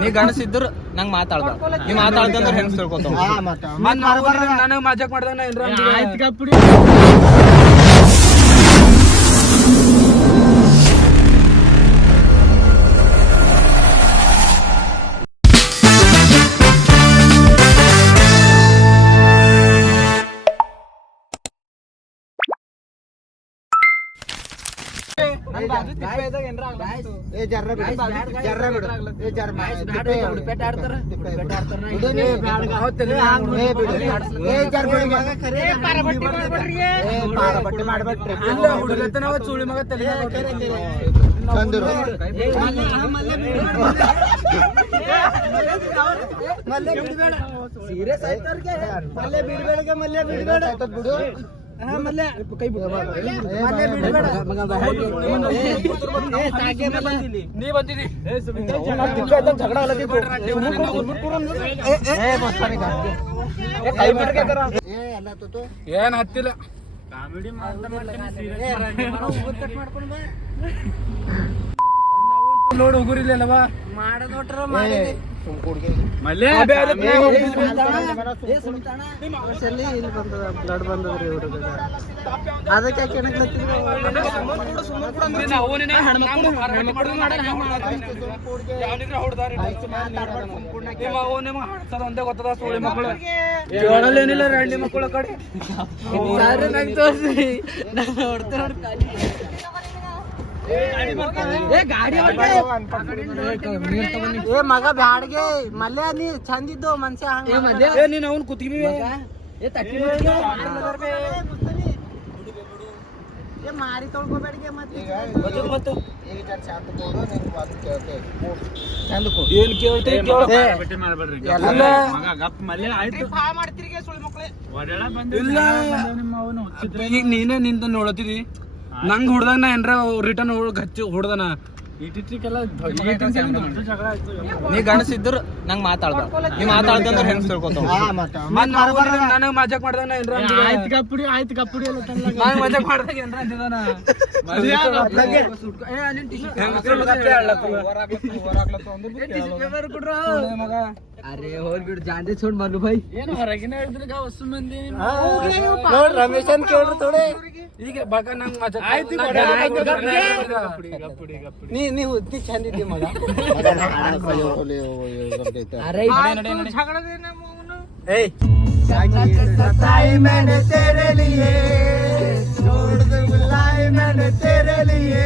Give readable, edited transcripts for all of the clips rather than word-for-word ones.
ನೀ ಗಣಸಿದ್ರು ನಂಗೆ ಮಾತಾಡ್ದ ನೀ ಮಾತಾಡ್ದಂದ್ರೆ ಹೆಂಗ್ ತಿಳ್ಕೊತಾವ ನನಗೆ ಮಜಾಕ್ ಮಾಡ್ದಂಗ ಚೂಳಿ ಮಗ ಸೀರಿಯಸ್ ಆಯ್ತು ಮಲ್ಲೆ ಬಿಡ್ಬೇಡ ಮಲ್ಲೆ ಬಿಡ್ಬೇಡ ಬಿಡು ನೀ ಬಂದಿರಿ ಏನ್ ಹತ್ತಿಲ್ಲ ಕಾಮಿಡಿ ನೋಡು ಹುಗುರಿಲ್ಲವಾ ಮಾಡೋದ್ರ ಬ್ಲಡ್ ಬಂದದ್ರಿ ಅದಕ್ಕೆ ಒಂದೇ ಗೊತ್ತದ ಸೋಳಿ ಮಕ್ಕಳು ಏನಿಲ್ಲ ರಂಡಿ ಮಕ್ಕಳ ಕಡೆ ತೋರಿಸಿ ಮಗ ಬ್ಯಾಡ್ಗೆ ಮಲ್ಯ ನೀ ಚಂದಿದ್ದು ಮನ್ಸ್ಯ ನೀನ್ ಅವ್ನ್ ಕುತ್ಗಿ ಮಾರಿ ತೊಳ್ಕೊಬೇಡಿಗೆ ಈಗ ನೀನೇ ನಿಂತ ನೋಡತಿದಿ ನಂಗ್ ಹೊಡ್ದಾಗ ನಾ ಏನ್ರ ರಿಟರ್ನ್ ಹೊಡ್ದನ ನೀ ಗಣಸಿದ್ರು ನಂಗ್ ಮಾತಾಡ್ದ ನೀ ಮಾತಾಡ್ದಂದ್ರೆ ಹೆಂಗ್ ತಿಳ್ಕೊತಾವ ನನಗ್ ಮಜಾಕ್ ಮಾಡ್ದಾಗ ಆಯ್ತು ಕಪ್ಪುಡಿ ನಂಗ್ ಮಜಾಕ್ ಮಾಡ್ದಾಗ ಏನ್ರ ಅಂತಿದಾನ ಮಗ ಅರೆ ಹೋಗ್ಬಿಡು ಜಾಂಡೆ छोड़ ಮಲ್ಲು ಭಾಯ್ ಏನು ಹೊರಗಿನ ಹೇಳಿದ್ರಿಗ ಹೊಸ ಮಂದಿ ನೋಡ್ ರಮೇಶ್ ಅಂತ ಕೇಳ್ರು ತೋಡೆ ಈಗ ಬಗ ನಂಗ್ ಮಜಾ ಆಯ್ತು ನೀ ಉತ್ತಿ ಚಂದಿದ್ದಿ ಮಗ ಅರೆ ನಡೆ झगड़देನ ಮಗನು ಏಯ್ सताई मैंने तेरे लिए छोड़ दे बुलाई मैंने तेरे लिए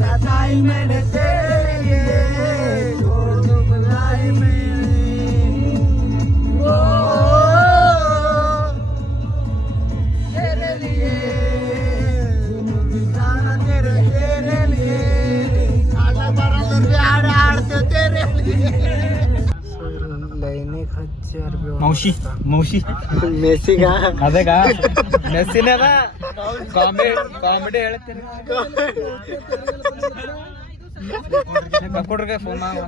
सताई मैंने तेरे लिए छोड़ दे बुलाई मैंने ओ तेरे लिए जाना तेरे लिए आला बराबर प्यार आड़ते तेरे लिए मौसी मेसी का अदे का मेसी ने ना कॉमेडी ಹೇಳ್ತೀನಿ ಕಕ್ಕೊಡ್ರಿಗೆ ಫೋನ್ ಮಾಡು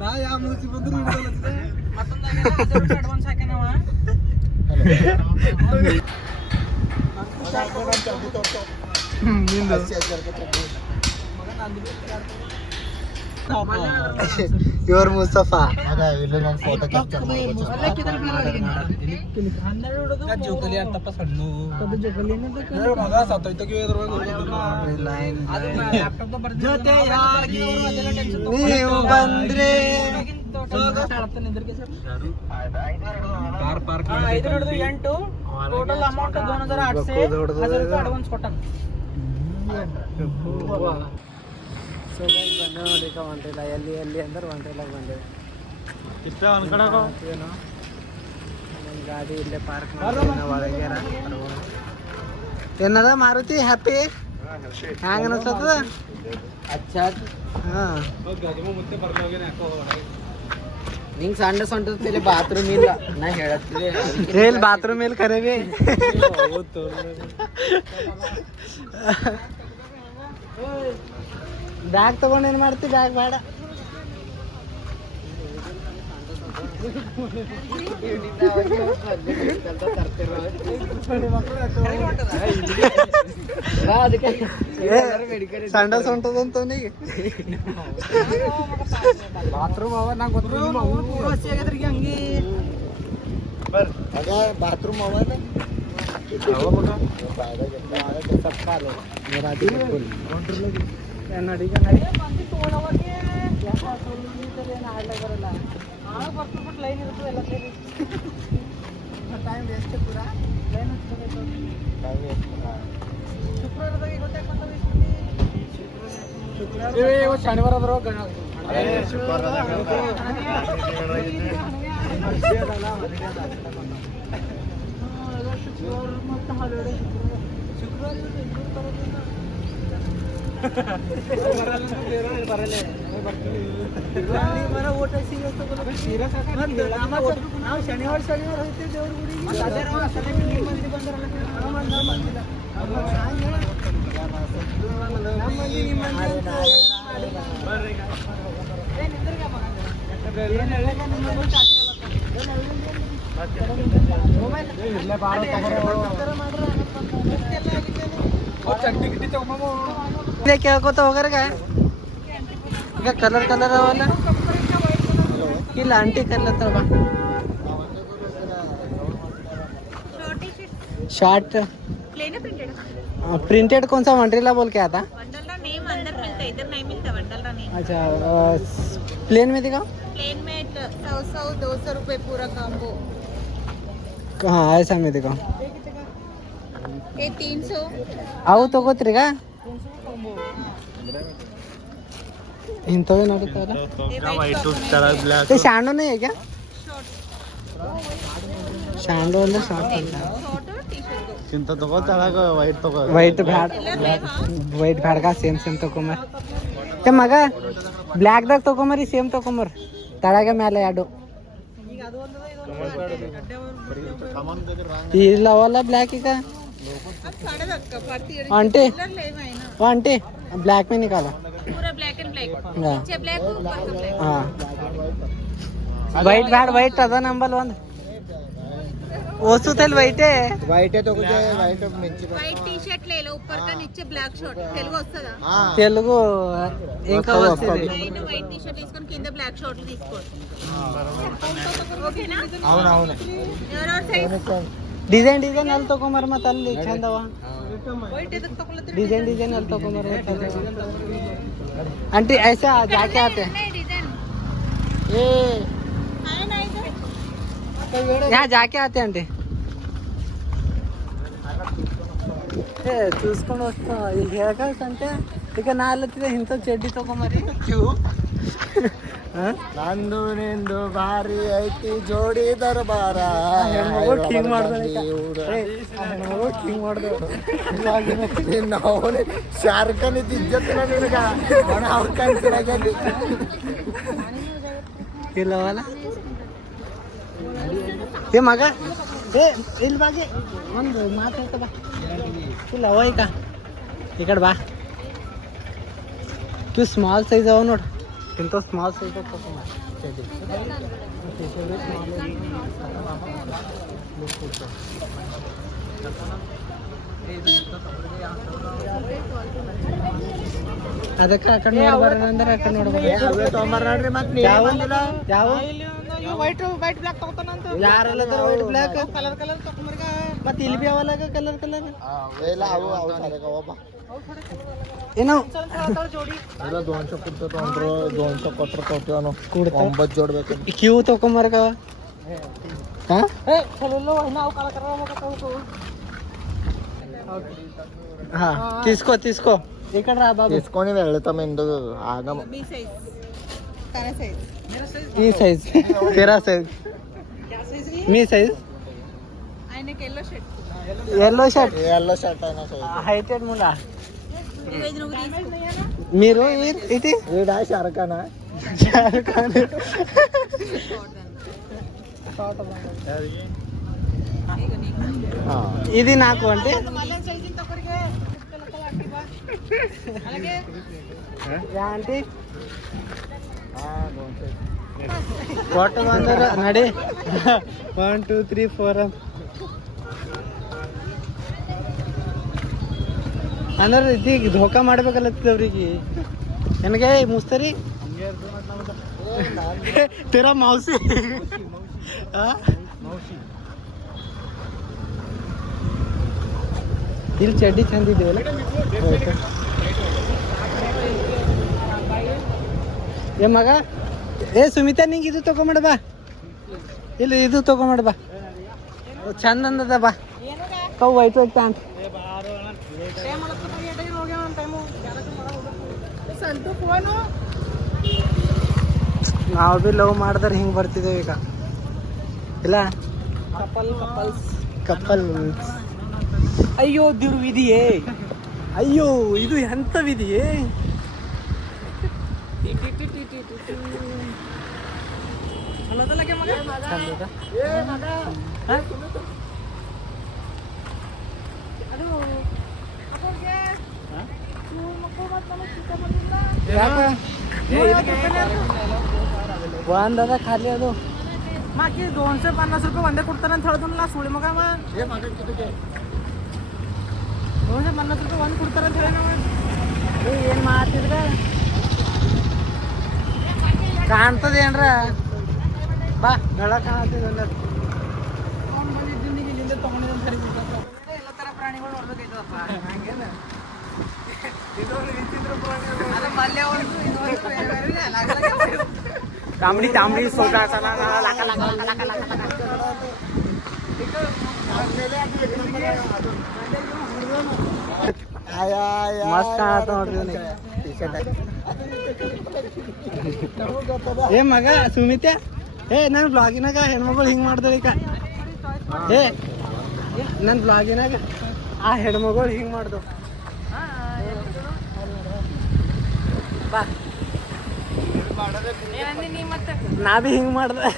ನಾ ಯಾ ಮೂತಿ ಬಂದ್ರು ಮತ್ತೊಂದು ಅಡ್ವಾನ್ಸ್ ಹಾಕೇನವ ನಿಂದು ಇವ್ರ ಮುಸ್ತಫಾ ಫೋಟೋ ಕ್ಯಾಪ್ಚರ್ ನೀವು ಬಂದ್ರೆ ಟೋಟಲ್ ಅಮೌಂಟ್ 2800 ಅಡ್ವಾನ್ಸ್ ಕೊಟ್ಟ ಸೊ ಗೈಸ್ ಬಂದೆ ನೋಡಿ ಒಂಟಿಲ್ಲ ಎಲ್ಲಿ ಅಂದ್ರೆ ಒಂಟಿಲ್ಲ ಬಂದೆ ಇಷ್ಟ ಒಂದು ಕಡೆ ಏನು ನಮ್ಮ ಗಾಡಿ ಇಲ್ಲೇ ಪಾರ್ಕ್ ಮಾಡಿ ಒಳಗೆ ಏನದ ಮಾರುತಿ ಹ್ಯಾಪಿ ಹ್ಯಾಂಗ ಅನಿಸ್ತದ ಅಚ್ಚಾ ಹಾಂ ನಿಂಗೆ ಸಣ್ಣ ಸೊಂಟದಲ್ಲಿ ಬಾತ್ರೂಮ್ ಇಲ್ಲ ನಾ ಹೇಳತ್ತಿದೆ ಬಾತ್ರೂಮ್ ಇಲ್ಲ ಖರೇವಿ ಬ್ಯಾಗ್ ತಗೊಂಡು ಏನು ಮಾಡ್ತಿ ಬ್ಯಾಗ್ ಬೇಡ ಸಂಡಸ್ ಹೊಂಟದಂತ ಅವನಿಗೆ ಬಾತ್ರೂಮ್ ಅವ ನಂಗೆ ಗೊತ್ತಿಲ್ಲ ಹಂಗೆ ಬಾತ್ರೂಮ್ ಅವ ಲೈನ್ ಇರ್ತದೆ ಎಲ್ಲ ಟೈಮ್ ವೇಸ್ಟ್ ಪೂರ ಲೈನ್ ಶುಕ್ರವಾರ ಶನಿವಾರ ಬರೋ ನಾವು ಶನಿವಾರ ಹೋಗ್ತೀವಿ ದೇವ್ರ ಕೇಳ್ಕೊತ ಹೋಗಾರ ಈಗ ಕಲರ್ ಕಲರ್ ಅವಲ್ಲ ಇಲ್ಲ ಆಂಟಿ ಕಲ್ಲತ್ತವ ಬಾ शॉर्ट प्लेन है प्रिंटेड प्रिंटेड कौन सा वंडरला बोल के आता वंडर का नेम अंदर मिलता है, इधर नहीं मिलता वंडर का नेम। अच्छा प्लेन में दिखाओ प्लेन में 100-200 रुपए पूरा कॉम्बो। हाँ ऐसा में दिखाओ ये 300 ಅವು ತಗೋತ್ರಿಗ ಇಂಥವೇ ನೋಡುತ್ತಾರ ಶಾಂಡೋ नहीं है क्या ಶಾಂಡೋ ಅಂದ್ರೆ ಶಾರ್ಟ್ ಅಂತ ಇಂತ ತಗೋ ತಳಗ ವೈಟ್ ತಗೋ ವೈಟ್ ಬ್ಯಾಡ ವೈಟ್ ಬ್ಯಾಡ್ಗ ಸೇಮ್ ಸೇಮ್ ತಗೊಂಬರ್ ಏ ಮಗ ಬ್ಲ್ಯಾಕ್ದಾಗ ತಗೊಂಬರಿ ಸೇಮ್ ತಗೊಂಬರ್ ತಳಗ ಮೇಲೆ ಎರಡು ಇಲ್ಲ ಅವಲ್ಲ ಬ್ಲ್ಯಾಕ್ ಈಗ आंटी वो आंटी ब्लैक में निकाला पूरा ब्लैक एंड ब्लैक हाँ नीचे ब्लैक ऊपर का ब्लैक। हाँ ವೈಟ್ ಬ್ಯಾಡ ವೈಟ್ ಅದ ನಂಬಲ್ ಒಂದು ಓಸುತ್ತಲ್ ವೈಟೇ ವೈಟ್ ತಗೋಜೆ ವೈಟ್ ಮಿಂಚಿ वाइट टी शर्ट ले लो, ऊपर का नीचे ब्लैक शर्ट తెలుగు వస్తదా తెలుగు ఇంకా వస్తుంది నేను వైట్ టీ షర్ట్ తీసుకొని కింద బ్లాక్ షార్ట్ తీసుకోండి ఓకేనా అవునవును ఎవరెవరు సైజ్ ಡಿಸೈನ್ ಡಿಸೈನ್ ಅಲ್ಲಿ ತಗೊಂಬರ್ ಮತ್ತೆ ಅಲ್ಲಿ ಚಂದವ ವೈಟ್ ಎದಕ್ಕೆ ತಗೊಳ್ಳತ್ತೀರಿ डिजाइन डिजाइन ಅಲ್ಲಿ ತಗೊಂಬರ್ आंटी ऐसा जाके आते हैं ಡಿಸೈನ್ ए ಆಯ್ ನಾ ಇದು यहाँ जाके आते हैं आंटी ಏ చూసుకొని వస్తా ఈ హెయిర్ కట్స్ అంటే ఇక నాలుగు ఇంత చెడ్డి తಗೊಂಬರಿ ನಂದು ನಿಂದು ಭಾರಿ ಐತಿ ಜೋಡಿ ದರ್ಬಾರ ಕಿಂಗ್ ಮಾಡ್ದೆ ನಾವು ಶಾರ್ಖನ್ ಇಜ್ಜತ್ ನಿನಗ ಒಣ ಅವ್ರ ಕನ್ಸಿರಾಗ್ಯತಿ ಇಲ್ಲವಲ್ಲ ಏ ಮಗ ಏ ಇಲ್ಲಿ ಬಾಗೆ ಒಂದು ಮಾತಾಡ್ತ ಬಾ ಇಲ್ಲ ಹೋಯ್ಕ ಈ ಕಡೆ ಬಾ तू ಸ್ಮಾಲ್ ಸೈಜ್ ಅವ ನೋಡು ಇಂಥ ಸ್ಮಾಲ್ ಸೈಜ್ ಅದಕ್ಕೆ ಆ ಕಡೆ ನೋಡ್ಬಾರ ಅಂದ್ರೆ ಆ ಕಡೆ ನೋಡ್ಬೇಕು ತೊಂಬರ್ ನೋಡ್ರಿ ಮತ್ತೆ ಯಾವ ಯಾವ ವೈಟ್ ವೈಟ್ ಬ್ಲಾಕ್ ತಗೋತಾನಂತ ಯಾರೆಲ್ಲ ವೈಟ್ ಬ್ಲ್ಯಾಕ್ ಕಲರ್ ಕಲರ್ ತಗೊಂಬರ್ಗ ಮತ್ತೆ ಇಲ್ಲಿ ಬಿ ಅವಲ್ಲ ಕಲರ್ ಕಲರ್ ಇಲ್ಲ ಅವು ಅವು ಸಾರಿಗೆ ಹೋಪ ಏನೋ ಜೋಡಿ ಇಲ್ಲ 200 ಕೊಟ್ಟು ತೊಗೊಂಡ್ರು 200 ಕೊಟ್ಟರು ಕೊಡ್ತೀವಿ ನಾವು ಕೊಡ್ತಾ 9 ಜೋಡ್ಬೇಕು ಕ್ಯೂ ತಗೊಂಬರ್ಗ ಹಾ ಏ ಚಲೋ ನಾವು ಕಲರ್ ಕಲರ್ ಹೋಗಬೇಕು ಹಾ తీసుకో తీసుకో ఇక్కడ రా బాబు తీసుకొని వెళ్తాం ఎందుకు ఆగం बी साइज तारा साइज ఈ సైజ్ तेरा సైజ్ మీ సైజ్ ఆయనకి yellow shirt yellow shirt yellow shirt అయినా సరే హైటెడ్ ముండా ఇవేజ్ నువ్వు తీసుకో మీరు ఇది వీడా షర్కనా ఇది నాకు అంటే మళ్ళీ సైజ్ ఇంత కొరిగే అలాగే ఆంటీ ಕೊಟ್ಟು ಬಂದ್ರ ನಡಿ 1 2 3 4 ಅಂದ್ರೆ ಇದೀಗ ಧೋಕಾ ಮಾಡ್ಬೇಕಲ್ಲತ್ತವ್ರಿಗೆ ನನಗೆ ಮುಸ್ತರಿ तेरा मौसी ಇಲ್ಲಿ ಚಡ್ಡಿ ಚಂದ ಇದೆಯಲ್ಲ ಏ ಮಗ ಏ ಸುಮಿತಾ ನಿಂಗೆ ಇದು ತಗೊಂಬೇಡ ಬಾ ಇಲ್ಲಿ ಇದು ತಗೊಂಬೇಡ ಬಾ ಚಂದ ಅಂದದ ಬಾ ಕವು ವೈಟ್ ವೈಟ್ ಪ್ಯಾಂಟ್ ನಾವು ಬಿ ಲವ್ ಮಾಡಿದ್ರೆ ಹಿಂಗೆ ಬರ್ತಿದ್ದೇವೆ ಈಗ ಇಲ್ಲ ಕಪ್ಪಲ್ ಅಯ್ಯೋ ದುರ್ವಿಧಿಯೇ ಅಯ್ಯೋ ಇದು ಎಂಥವಿದೆಯೇ ಒಂದದ ಖಾಲಿ ಅದು ಮಾಕಿ 250 ರೂಪಾಯಿ ಒಂದೇ ಕೊಡ್ತಾರಂತ ಹೇಳ್ದಲ್ಲ ಸುಳಿ ಮಗ 250 ರೂಪಾಯಿ ಒಂದು ಕೊಡ್ತಾರಂತ ಹೇಳಿ ಏನು ಮಾಡ್ತಿದ್ರ ಕಾಣ್ತದ ಏನ್ರ ಬಾ ಬೆಳ ಕಾಣತ್ತಿದ ಇಲ್ಲಿಂದ ತಗೊಂಡಿದ್ದ ಎಲ್ಲ ಥರ ಪ್ರಾಣಿಗಳು ನೋಡ್ಬೇಕಾಯ್ತದಪ್ಪ ಹಂಗೇನ तांबडी तांबडी सोडा चला लाका लाका लाका लाका मस्त ಕಾಣತ್ತ ನೋಡ್ರಿ ಏ ಮಗ ಸುಮಿತೆ ಏ ನನ್ನ ಬ್ಲಾಗಿನಾಗ ಹೆಣ್ಮಗಳು ಹಿಂಗೆ ಮಾಡ್ದಳ ಈಗ ಏ ನನ್ನ ಬ್ಲಾಗಿನಾಗ ಆ ಹೆಣ್ಮಗಳು ಹಿಂಗೆ ಮಾಡ್ದು ಬಾ ನಾ ಬಿ ಹಿಂಗೆ ಮಾಡ್ದೆ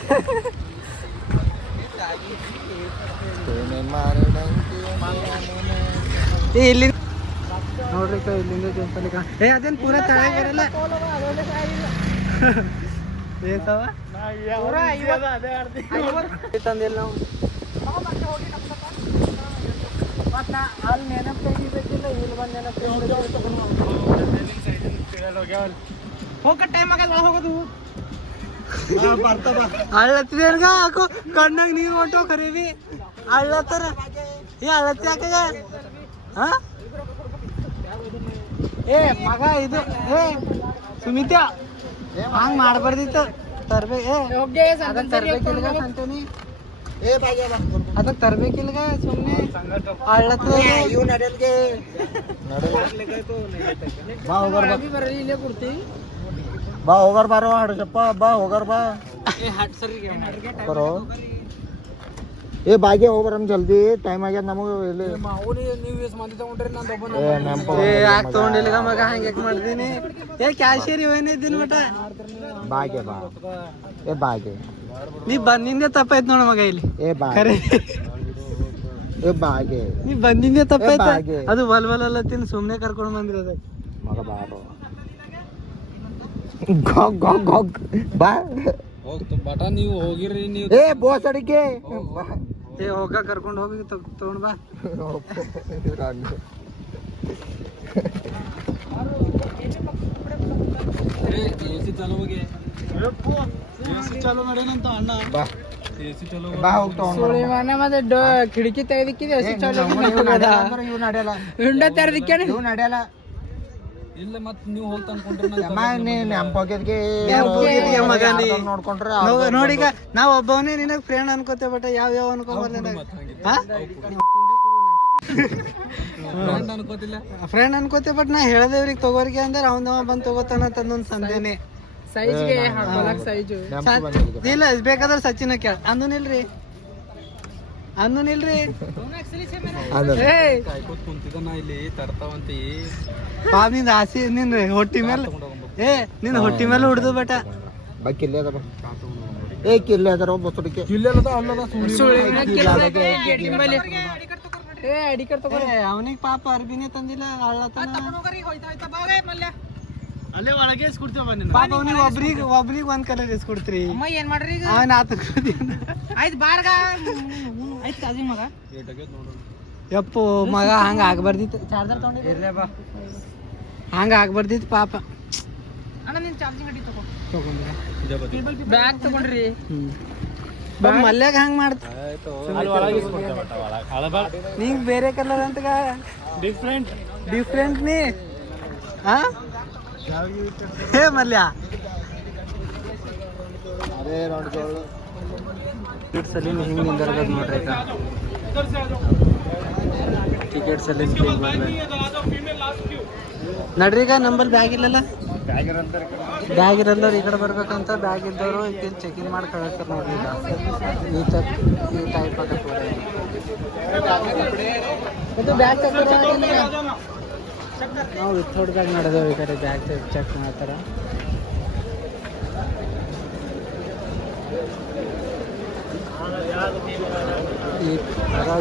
ಇಲ್ಲಿ ನೋಡ್ರಿ ಇಲ್ಲಿಂದ ಜಂಪಲ್ಲಿ ಏ ಅದೇನು ಪೂರ ತಳ ಬರಲ್ಲ ತಂದಿಲ್ಲ ನಾವು ಮತ್ತೆ ಅಲ್ಲಿ ನೆನಪು ತೆಗಿಬೇಕಿಲ್ಲ ಇಲ್ಲಿ ಬಂದು ನೆನಪು ಹೋಗ ಟೈಮ್ ಆಗದ ಹೋಗೋದು ಅಳ್ಳತ್ತಿದೇನ್ಗ ಹಾಕೋ ಕಣ್ಣಾಗ ನೀರು ಹೊಂಟೋ ಕರೀವಿ ಅಳ್ಳತ್ತಾರ ಏ ಅಳ್ಳತ್ತಿ ಹಾಕಾಗ ಹಾ ಏ ಮಗ ಇದು ಏ ಸುಮಿತ್ಯ ಹಂಗ್ ಮಾಡ್ಬಾರ್ದಿತ್ತು ತರ್ಬೇಕಿಲ್ಗ ಸಂತೇನಿ ಅದಕ್ಕೆ ತರ್ಬೇಕಿಲ್ಗ ಸುಮ್ಮನೆ ಅಳ್ಳತ್ತ ಇವ್ ನಡೆಯಲ್ಗೆ ಇಲ್ಲೇ ಕೊಡ್ತಿ ಬಾ ಹೋಗಾರ ಬಾರೋ ಹಡ್ಗಪ್ಪ ಬಾ ಹೋಗಾರ ಬಾ ಬರೋ ಏ ಬಾಗೆ ಹೋಗ್ಬರಂ ಜಲ್ದಿ ಟೈಮ್ ಆಗ್ಯದ ನಮಗೆ ಇಲ್ಲಿ ಯಾಕೆ ತಗೊಂಡಿಲ್ಲ ಮಗ ಹಂಗೆ ಮಾಡ್ತೀನಿ ಏ ಕ್ಯಾಶಿಯರ್ ಏನಿದ್ದೀನಿ ಮಟ ಬಾಗೆ ಬಾ ಏ ಬಾಗೆ ನೀ ಬಂದಿಂದೆ ತಪ್ಪಾಯ್ತು ನೋಡ ಮಗ ಇಲ್ಲಿ ಏ ಬಾಗೆ ಏ ಬಾಗೆ ನೀ ಬಂದಿಂದೆ ತಪ್ಪಾಯ್ತು ಅದು ವಲ್ವಲ್ ತಿನ್ ಸುಮ್ಮನೆ ಕರ್ಕೊಂಡು ಬಂದಿರೋದ ಮಗ ಬಾರೋ ಗಾಗ್ ಗಾಗ್ ಗಾಗ್ ಬಾ ಬಟ ನೀವು ಹೋಗಿರಿ ನೀವು ಏ ಬೋಸ್ ಅಡಿಕೆ ಏ ಹೋಗ ಕರ್ಕೊಂಡು ಹೋಗಿ ತಗೊಂಡ್ ಬಾ ಚಾಲು ಮಾಡ್ಯಾನಂತ ಅಣ್ಣ ಬಾ ಹೋಗ್ತಾ ಕಿಟಕಿ ತೆಗೆದಿಕ್ಕಿದೆ ಇವ್ ನಡೆಯಲ್ಲ ಹಿಂಡ ತೆರೆದಿಕ್ಕೆ ಇವ್ ನಡೆಯಲ್ಲ ಇಲ್ಲ ಮತ್ ನೀವು ಹೋಗ್ತಾ ನೋಡೀಗ ನಾವ್ ಒಬ್ಬವನೇ ನಿನಗ್ ಫ್ರೆಂಡ್ ಅನ್ಕೋತೇವೆ ಬಟ್ ಯಾವ ಅನ್ಕೋಬಲ್ಲ ಫ್ರೆಂಡ್ ಅನ್ಕೋತೇ ಬಟ್ ನಾ ಹೇಳ್ದೇವ್ರಿಗೆ ತಗೋರಿಗೆ ಅಂದ್ರೆ ಅವ್ನ ಬಂದ್ ತಗೋತಾನ ತಂದೊಂದ್ ಸಂದೇನೆ ಇಲ್ಲ ಬೇಕಾದ್ರೆ ಸಚಿನ ಕೇಳ ಅಂದನಿಲ್ರಿ ನಿಂದ ಆಸೆ ನಿನ್ ಹೊಟ್ಟಿ ಮೇಲೆ ಏ ನಿನ್ ಹೊಟ್ಟಿ ಮೇಲೆ ಹುಡ್ದು ಬಟ ಕಿಲ್ಲೆ ಅದ ಏ ಕಿಲ್ಲೆ ಅದರ ಬಸಡಿಕೆ ಕಿಲ್ಲೆ ಅದ ಅವನಿಗೆ ಪಾಪ ಅರ್ಬಿನೇ ತಂದಿಲ್ಲ ಅಲ್ಲೇ ಒಳಗೆ ಇಸ್ಕೊಡ್ತೇವೆ ಬನ್ನಿ ಪಾಪ ನೀವು ಒಬ್ರಿಗೆ ಒಂದ್ ಕಲರ್ ಇಸ್ಕೊಡ್ತೀರಿ ಅಮ್ಮ ಏನ್ ಮಾಡ್ರಿ ಈಗ ಅವನ ಆತ ಆಯ್ತು ಬಾರ್ಗ ಆಯ್ತು ಕಾಜಿ ಮಗ ಯಪ್ಪು ಮಗ ಹಂಗ ಆಗ್ಬಾರ್ದಿತ್ತು ಚಾರ್ಜರ್ ತಗೊಂಡಿರ್ಲಿ ಬಾ ಹಂಗ ಆಗ್ಬಾರ್ದಿತ್ತು ಪಾಪ ಅಣ್ಣ ನೀನ್ ಚಾರ್ಜಿಂಗ್ ಗಡಿ ತಗೋ ತಗೊಂಡ್ರೆ ಬ್ಯಾಗ್ ತಗೊಂಡ್ರಿ ಮಲ್ಯಾಗ ಹಂಗ ಮಾಡ್ತ ನೀವ್ ಬೇರೆ ಕಲರ್ ಅಂತ ಡಿಫ್ರೆಂಟ್ ನೀ ಹಾ ಹೇ ಮಲ್ಯ ಅದೇ ನೋಡ್ಕೊಳ್ಳು ಟಿಕೆಟ್ಸ್ ಅಲ್ಲಿ ಹಿಂಗೆ ನಿಂದಿರ್ಬೇಕು ನೋಡ್ರಿ ಈಗ ಟಿಕೆಟ್ಸ್ ಅಲ್ಲಿ ನಡ್ರಿ ಈಗ ನಂಬಲ್ ಬ್ಯಾಗ್ ಇಲ್ಲಲ್ಲ ಬ್ಯಾಗ್ ಇರಲ್ಲವ್ರು ಈ ಕಡೆ ಬರ್ಬೇಕಂತ ಬ್ಯಾಗ್ ಇದ್ದವರು ಈಗ ಚೆಕಿಂಗ್ ಮಾಡಿ ಕಳಿಸ್ತಾರೆ ನೋಡ್ರಿ ಈಗ ಈ ಟೈಪ್ ಆಗತ್ತೆ ಇದು ಬ್ಯಾಗ್ ನಾವು ವಿಥೌಟ್ ಬ್ಯಾಗ್ ಮಾಡಿದೆವು ಈ ಕಡೆ ಬ್ಯಾಗ್ ಚೆಕ್ ಮಾಡ್ತಾರೆ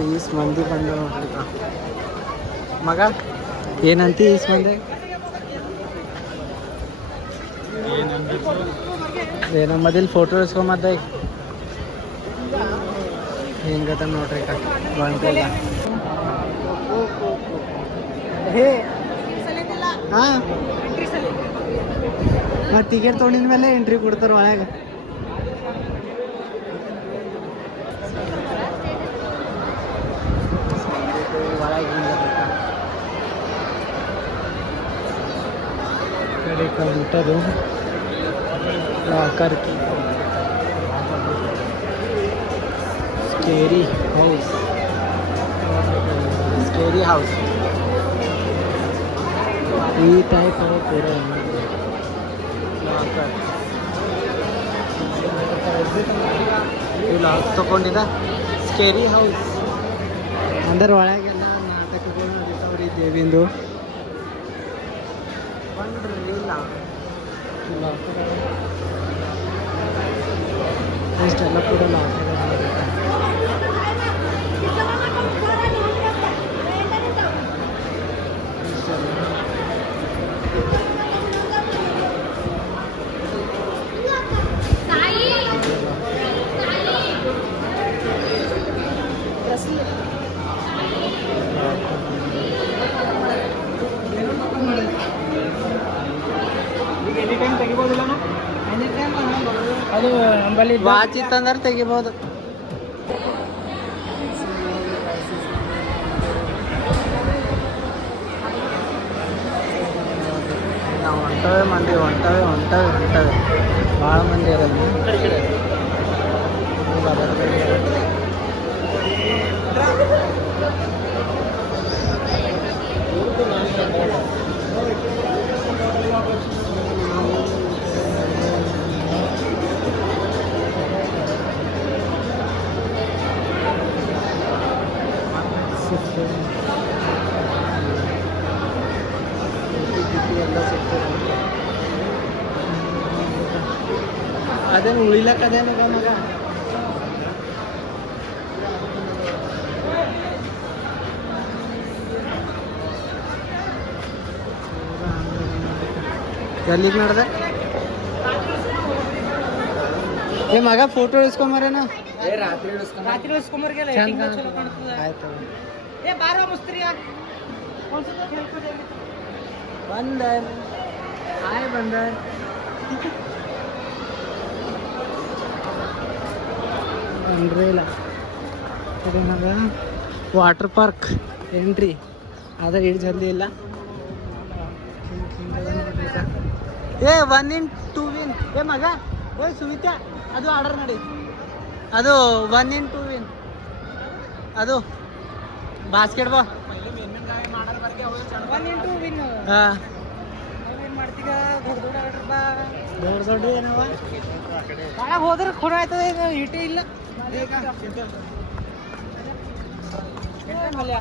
ಈಸ್ ಮಂದಿ ಬಂದು ನೋಡ್ರಿ ಮಗ ಏನಂತಿ ಈಸ್ ಮಂದಿ ಏನೋ ಮೊದಲು ಫೋಟೋ ಇಸ್ಕೊಂಬದ್ದ ಈಗ ಹಿಂಗದ ನೋಡ್ರಿ ಈಗ ಬಂದಿಲ್ಲ ಹೇ ಹಾಂ ಮತ್ತು ಟಿಕೆಟ್ ತೊಗೊಂಡಿದ ಮೇಲೆ ಎಂಟ್ರಿ ಕೊಡ್ತಾರೆ ಒಳಗೆ ಕಡೆ counter locker key scary house ಈ ಟೈಪ್ है पूरा ಲಾಕರ್ ಈ ಲಾಕ್ ತಗೊಂಡಿದ ಸ್ಕೇರಿ ಹೌಸ್ ಅಂದ್ರೆ ಒಳಗೆಲ್ಲ ನಾಟಕಗಳು ನಡೀತಾವ್ರಿ ದೇವಿಂದು ಇಷ್ಟೆಲ್ಲ ಕೂಡ ಲಾಕರ್ ಅದು ನಂಬಲ್ಲಿ ವಾಚ್ ಇತ್ತಂದ್ರೆ ತೆಗಿಬೋದು ನಾವು ಹೊಂಟವೆ ಭಾಳ ಮಂದಿ ಇರಲ್ಲ ಅದೇನು ಉಳಿಲಕ್ಕದೇನು ಮಗ ಎಲ್ಲಿಗೆ ನಡೆದೆ ಏ ಮಗ ಫೋಟೋ ಇಸ್ಕೊಂಬರೇನ ರಾತ್ರಿ ಉಳಿಸ್ಕೊಂಬರ್ಗೆಲ್ಲ ಚಲೋ ಕಾಣ್ತದ ಆಯ್ತು ಏ ಬಾರೋ ಮುಸ್ತ್ರಿಯ ಬಂದರ್ ಹಾಯ್ ಬಂದರ್ ಅಂಡ್ರೇಲ ಕಡೆನಾಗ ವಾಟರ್ ಪಾರ್ಕ್ ಎಂಟ್ರಿ ಆದರೆ ಇಷ್ಟು ಜಲ್ದಿ ಇಲ್ಲ ಏ 1 in 2 win ಏ ಮಗ ಓಯ್ ಸುಮಿತಾ ಅದು ಆರ್ಡರ್ ಮಾಡಿ ಅದು 1 in 2 win ಅದು ಬಾಸ್ಕೆಟ್ಬಾಲ್ 1 in 2 ವಿನ್ ಹಾಂ ಏನ್ ಮಾಡ್ತೀಗ ದೊಡ್ಡ ಆರ್ಡರ್ ಬಾ ದೊಡ್ಡ ಏನವ ಒಳಗೆ ಹೋದ್ರೆ ಖುಣ ಆಯ್ತದೆ ಇದು ಇಟೇ ಇಲ್ಲ ಮಲ್ಯ